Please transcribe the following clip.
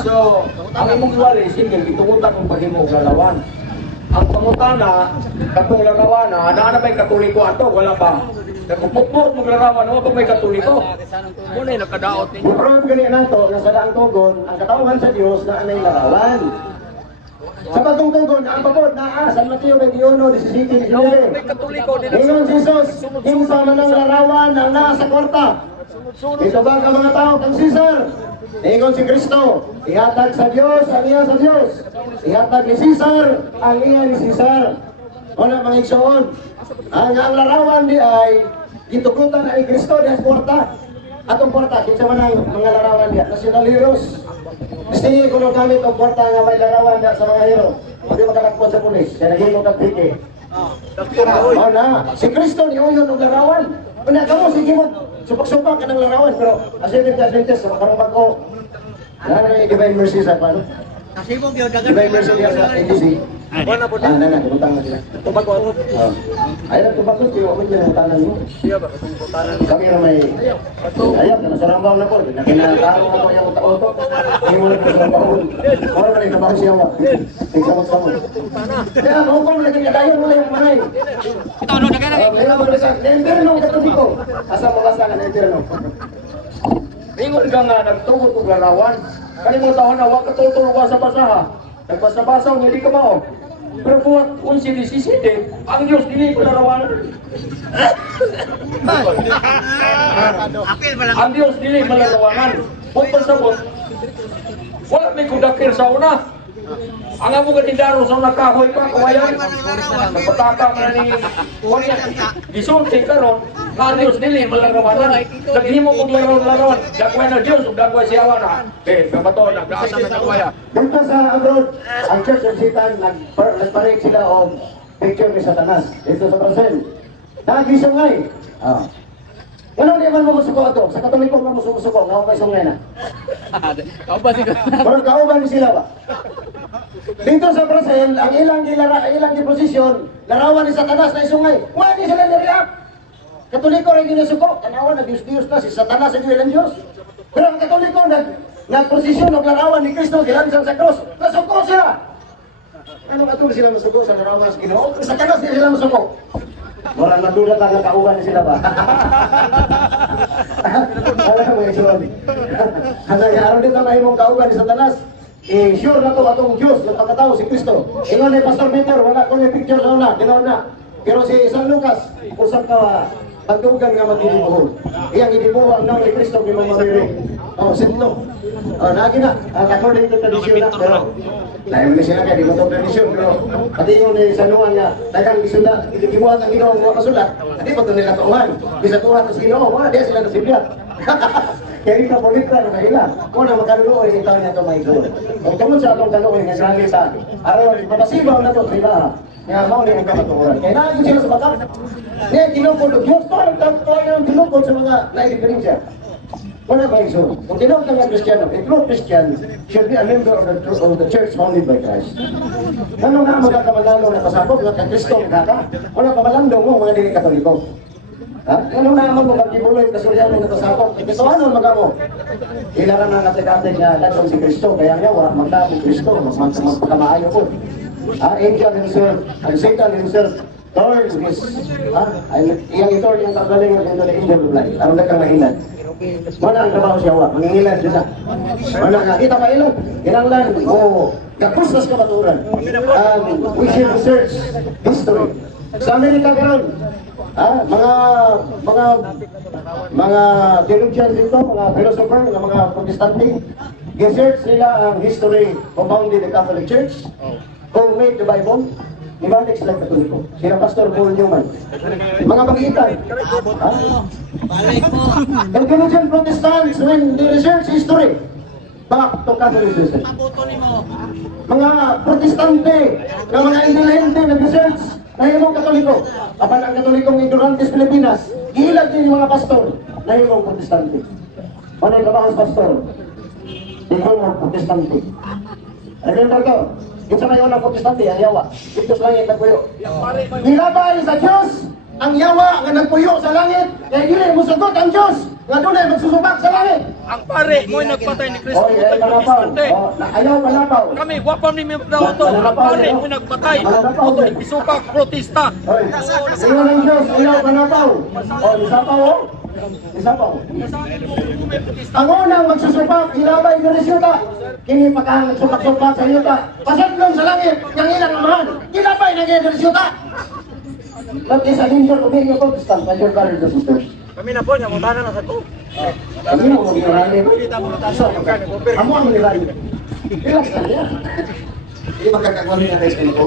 So, ang imong wali, sige, itungutan kong paghimo og larawan. Ang pangutana, katong larawan na, na may katoliko ato, wala pa. Nagpupukpok mong larawan, ano pag may katoliko? Muna yung nakadaot ninyo. Program ganyan nato, na sa daang tugon, ang katauhan sa Dios na anay larawan. Sa bagong tugon, ang papod na San Mateo 21:17. May katoliko din. Ingon si Jesus, kinsa man ang larawan na nasa kwarta. Ito ba ang mga tao kang Caesar? Ingon si Kristo, ihatag sa Dios ang iya sa Dios. Ihatag ni Caesar ang iya ni Caesar. Wala mga igsoon. Ang larawan di ay gitugutan ay Kristo di sa kwarta. Atong kwarta, kinsa man ang mga larawan diya, national heroes. Gusto ko nung gamit ang kwarta nga may larawan diya sa mga hero. Hindi makalakpan sa pulis, kaya naging mo kagpike. Oh na, si Kristo ni Uyon ng larawan. Una ka mo, sige mo, supak-supak ka ng larawan. Pero, Ascended Adventist, sa makarang ko, Divine Mercy sa paano? Divine Mercy niya sa ADC. Wala po din. Na, kumutang na sila. Tubagot. Ayun ang tubakot, yung ako yung tanan mo. Siya ba? Katungkutan Kami na may, ayun, nasarambaw na po. Nakinataro na po yung auto. Hindi mo lang nasarambaw. Wala ka rin nabaho siya mo. Nagsamot-samot. Kaya, kung pa mo naging kadayon mo yung manay. Kaya mo naging na-impirno ang katuliko. Asa mo kasa ka na-impirno. Ingon ka nga, nagtugot og larawan. Kalimutan na, huwag katutulog ka sa basaha. Nagbasa-basa, hindi ka mao. Pero buhat, unsi di sisite, ang Diyos dili ko larawanan. Ang Diyos dili malarawanan. Kung pasabot, wala may kudakir sa una. Ang amo ganindaro sa una kahoy pa, kawayan. Nagpataka ka na ni Kuya. Gisulti ka ron, ang Diyos dili malarawanan. Naghimo kong larawan. Dagway na Diyos, dagway siya na. Kabato, nagdaasa na nagwaya. Dito sa abroad, ang Church of Satan, nagparate sila o picture ni Satanas. Dito sa Brazil. Nagisungay. Ano di man mo musuko ato? Sa Katoliko man mo musuko, nga may sungay na. Parang kauban sila ba? Dito sa Brazil, ang ilang posisyon, larawan ni Satanas na isungay. Wala di sila nire-react. Katoliko rin ginasuko. Tanawa na Diyos-Diyos na, si Satanas ang ilang Diyos. Pero ang Katoliko nagposisyon o larawan ni Kristo, gilansan sa cross. Nasuko sila! Ano katulad sila nasuko sa larawan sa Ginoo? Sa Satanas di sila nasuko. Warang nadulat ang nakauban ni sila ba? Alam mo yung araw dito na imong kauban ni Satanas. Sure na to atong Diyos na pagkatao si Kristo. Ingon ni Pastor Peter, wala ko ni picture sa una, ginawa na. Pero si San Lucas, usap ka pagdugan nga magdidibuhol. Iyang idibuhol ang ni Kristo kay mamariri. Sinto. Nagi na, according to tradition na. Pero, layo na siya kaya, di mo ito tradition. Pero, pati yung San Juan na, dagang isulat, idibuhat ang Ginoo mga kasulat, hindi pa ito nila tuungan. Bisa tuhan sa Ginoo, wala, di sila nasibiyat. Kaya ito po litra na kahila. Kung na magkaluloy, ito niya ito may gawin. Kung tungkol sa atong kaluloy, nga sinabi sa araw, mapasibaw na ito, tribaha. Nga mau ni ang kamaturan. Kaya naagin sila sa batak. Ngayon, tinukod, Diyos to, ang tinukod sa mga naidiferensya. Wala ba yung so? Kung tinawag ng Kristiyano, a true Christian should be a member of the church founded by Christ. Ano nga magkakamalalo na pasapot na Kristo magkaka? Wala kamalandong mo mga dili Katoliko. Ano naman mo magkibuloy kasuryano na pasapot? Ito ano magamo? Ilaran ang natin nga datong si Kristo, kaya nga wala magdabong Kristo, magkamaayo po. Angel himself, and Satan himself, turns his, iyang itorn yung kagalingan into the angel of light. Ano na kang mahinan? Mana ang trabaho siya, mangingilan siya. Mana nga, kita pa ilang, kinanglan, kapos na sa kabaturan. We should research history. Sa Amerika karon, mga theologian dito, mga philosopher, mga protestante, research nila ang history of founding the Catholic Church, who made the Bible. Ibalik sila Katoliko. Sila Pastor Paul Newman. Mga magitan. And Christian Protestants, when they research history, back to Catholicism. Mga Protestante, na mga intelihente nag-research, nahimong Katoliko. Apan ang Katolikong ignorantes Pilipinas, ilag din yung mga pastor, nahimong Protestante. Ano yung kabahas pastor? Nahimong Protestante. Ano yung bago? Yung sa ngayon ng Protestante, ang yawa. Ito sa langit nagpuyo. Nilabay sa Diyos ang yawa nga nagpuyo sa langit. Kaya hindi mo sagot ang Diyos. nga doon ay magsusubak sa langit. Ang pare mo nagpatay ni Kristo Oy, ay utay kalapaw. protestante. Ayaw kalapaw. Kami wapam ni daw to. Ang pare mo nagpatay utay isupak protesta. Oy, ingon ang Diyos, ayaw kalapaw. O, isapaw o. Isapaw. Ang unang magsusubak, ilabay ng resyuta. Kini pagkang nagsupak-supak sa yuta. Pasadlong sa langit, ng ilang amahan. Ilabay na ng resyuta. But is an injured obeying your Protestant and your brothers and sisters. Kami na po, nyamuntanan na sa to. Kami mo mag-irani. Kamu ang mag-irani. Relax lang yan. Hindi magkakakwali na tayo sa inyo.